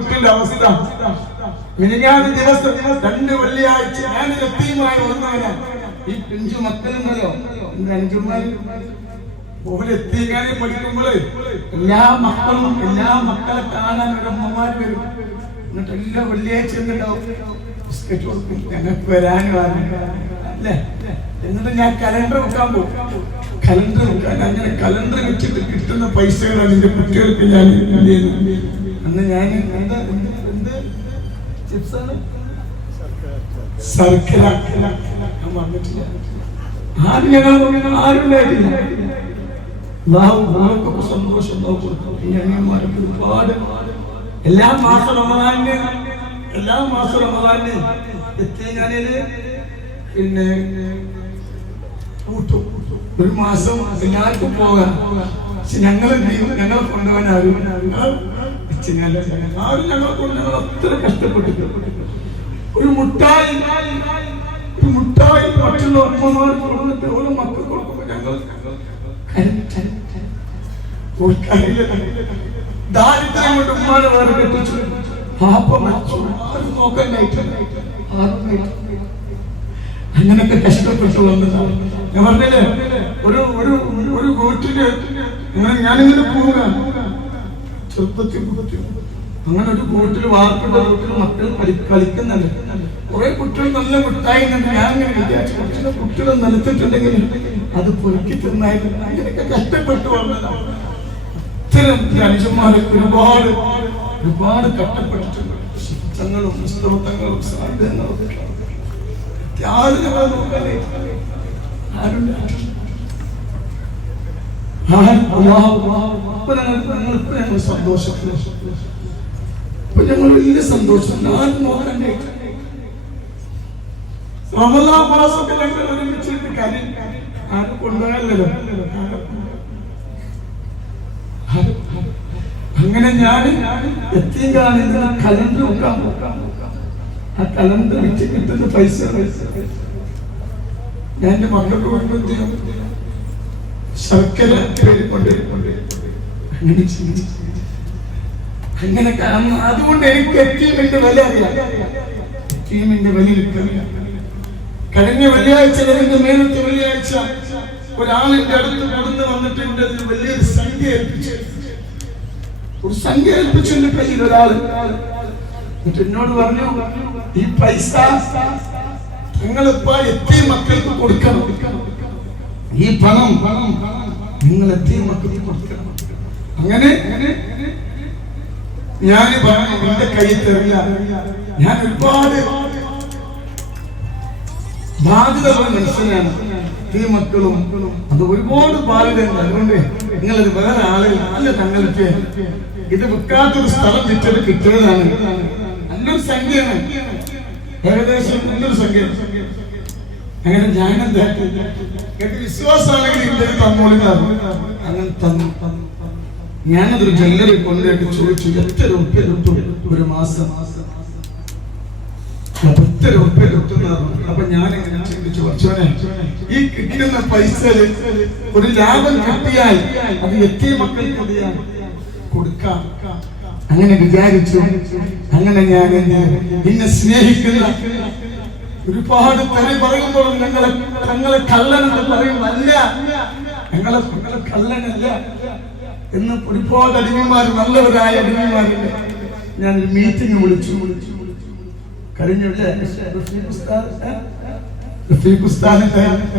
അവസ്ഥ. മിനിഞ്ഞാറ് ദിവസം രണ്ട് വെള്ളിയാഴ്ച ഞാൻ എത്തിയുമായി ഒന്നാണ് ഈ പിഞ്ചു മക്കളുണ്ടല്ലോ. എന്റെ അനുജന്മാര് ഓരെത്തിക്കാനെ പഠിക്കുമ്പോഴേ എല്ലാ മക്കളും എല്ലാ മക്കളെ കാണാൻ ഒരു അമ്മമാര് വരും. എന്നിട്ട് എല്ലാ വെള്ളിയാഴ്ച ഉണ്ടാവും ബിസ്ക്കറ്റ് കൊടുക്കും. ഞങ്ങൾക്ക് വരാനും അല്ലേ? എന്നിട്ട് ഞാൻ കലണ്ടർ വെക്കാൻ പോകും. കലണ്ടർ വെക്കാൻ അങ്ങനെ കലണ്ടർ വെച്ചിട്ട് കിട്ടുന്ന പൈസകളാണ് എന്റെ കുട്ടികൾക്ക് ഞാൻ എന്ത് അന്ന് ഞാൻ സർക്കര ഒരുപാട്. എല്ലാ മാസം റമദാനിന് എല്ലാ മാസം റമദാനിന് എത്തിങ്ങാനിൽ പിന്നെ കൂട്ടും. ഒരു മാസം എല്ലാവർക്കും പോകാം. പക്ഷെ ഞങ്ങൾ ഞങ്ങളെ കൊണ്ടുപോകാൻ ആരും ആരും ഞങ്ങളെ കൊണ്ട് ഞങ്ങൾ അത്ര കഷ്ടപ്പെട്ടിട്ടുണ്ട് ഒരു മുട്ടായി. ഒരു മുട്ടായി മറ്റുള്ള അമ്മമാർക്ക് കൊടുത്തിട്ട് ഓരോ മക്കൾ കൊടുക്കുമ്പോൾ ഞങ്ങൾ ദാരിദ്ര്യം കൊണ്ട് ആരും ആരും കഷ്ടപ്പെട്ടു ഞാൻ പറഞ്ഞില്ലേ? ഒരു ഒരു ഒരു ഞാനിങ്ങനെ പോവുക ചെറുപ്പത്തിൽ അങ്ങനെ ഒരു കൂട്ടിൽ വാർപ്പിന്റെ വീട്ടിൽ മക്കൾ കളി കളിക്കുന്നുണ്ട് കുറെ കുട്ടികൾ നല്ല മിഠായി ഞാൻ ഇങ്ങനെ കുട്ടികൾ നിലത്തിട്ടുണ്ടെങ്കിൽ അത് പൊറുക്കി തിന്നായിരുന്നു കഷ്ടപ്പെട്ടു ഇത്തരം അനുജന്മാരൊക്കെ ഒരുപാട് ഒരുപാട് കഷ്ടപ്പെട്ടിട്ടുണ്ട് ആരും അല്ലാഹു ഇപ്പൊ ഞങ്ങൾ ഞങ്ങൾ ഇപ്പൊ ഞങ്ങൾ വലിയ സന്തോഷം. ഞാൻ ആരും കൊണ്ടുപോയല്ലോ അങ്ങനെ ഞാൻ എത്തിയാണ് കലണ്ടർ നോക്കാൻ ആ കലണ്ടർ വിറ്റ് കിട്ടുന്ന പൈസ. ഞാൻ എന്റെ മക്കൾക്ക് വരുമ്പോഴത്തേക്കും ശർക്കര പേര് കൊണ്ട് അങ്ങനെ ചിന്തിച്ചു അങ്ങനെ അതുകൊണ്ട് എനിക്ക് എത്തിയമിന്റെ വില അറിയാം. എത്തിയമിന്റെ വില കഴിഞ്ഞ വെള്ളിയാഴ്ച കഴിഞ്ഞ മേലത്തെ വെള്ളിയാഴ്ച ഒരാളിന്റെ അടുത്ത് കടന്നു വന്നിട്ട് എന്റെ വലിയൊരു സംഖ്യ ഏൽപ്പിച്ചു. ഒരു സംഖ്യ ഏൽപ്പിച്ചു എന്റെ കയ്യിൽ ഒരാൾ. എന്നിട്ട് എന്നോട് പറഞ്ഞു ഈ പൈസ നിങ്ങളിപ്പോ എത്തിയ മക്കൾക്ക് കൊടുക്കണം. ഈ പണം പണം നിങ്ങൾ എത്തിയ മക്കൾക്ക് കൊടുക്കണം. അങ്ങനെ ഞാൻ പറഞ്ഞു എന്റെ കയ്യിൽ തരില്ല ഞാൻ ഒരുപാട് ബാധ്യത മനുഷ്യനാണ്. ഈ മക്കളും അത് ഒരുപാട് ബാധ്യതയുണ്ട്. അതുകൊണ്ട് നിങ്ങളത് വേറെ ആളെ നല്ല തങ്ങൾക്ക് ഇത് വിൽക്കാത്തൊരു സ്ഥലം വിറ്റത് കിട്ടുന്നതാണ്. നല്ലൊരു സംഖ്യയാണ്. ഏകദേശം നല്ലൊരു സംഖ്യ. അങ്ങനെ ഞാനെന്താ? വിശ്വാസമാണെങ്കിൽ ഇന്ത്യയിൽ തന്നോളി അങ്ങനെ തന്നു. ഞാനതൊരു ജല്ലറി കൊണ്ടുപോയിട്ട് ചോദിച്ചു എത്ര റുപ്യ കിട്ടും ഒരു മാസം. അപ്പൊ എത്ര റുപ്യ കിട്ടുന്ന അപ്പൊ ഞാൻ ചിന്തിച്ചു കുറച്ചോനെ ഈ കിട്ടുന്ന പൈസ ഒരു ലാഭം കിട്ടിയാൽ അത് എത്തിയ മതിയാ. കൊടുക്കാം. അങ്ങനെ വിചാരിച്ചു. അങ്ങനെ ഞാൻ എന്നെ സ്നേഹിക്കുന്ന ഒരുപാട് തെറി പറയുമ്പോഴും ഞങ്ങളെ ഞങ്ങളെ കള്ളനെന്ന് പറയും അല്ല ഞങ്ങളെ ഞങ്ങളെ കള്ളനല്ല. എന്ന് ഒരുപാട് അടിമമാർ നല്ലവരായ അടിമമാരുണ്ട് ഞാൻ മീറ്റിംഗ് വിളിച്ചു. വിളിച്ചു കഴിഞ്ഞില്ലേ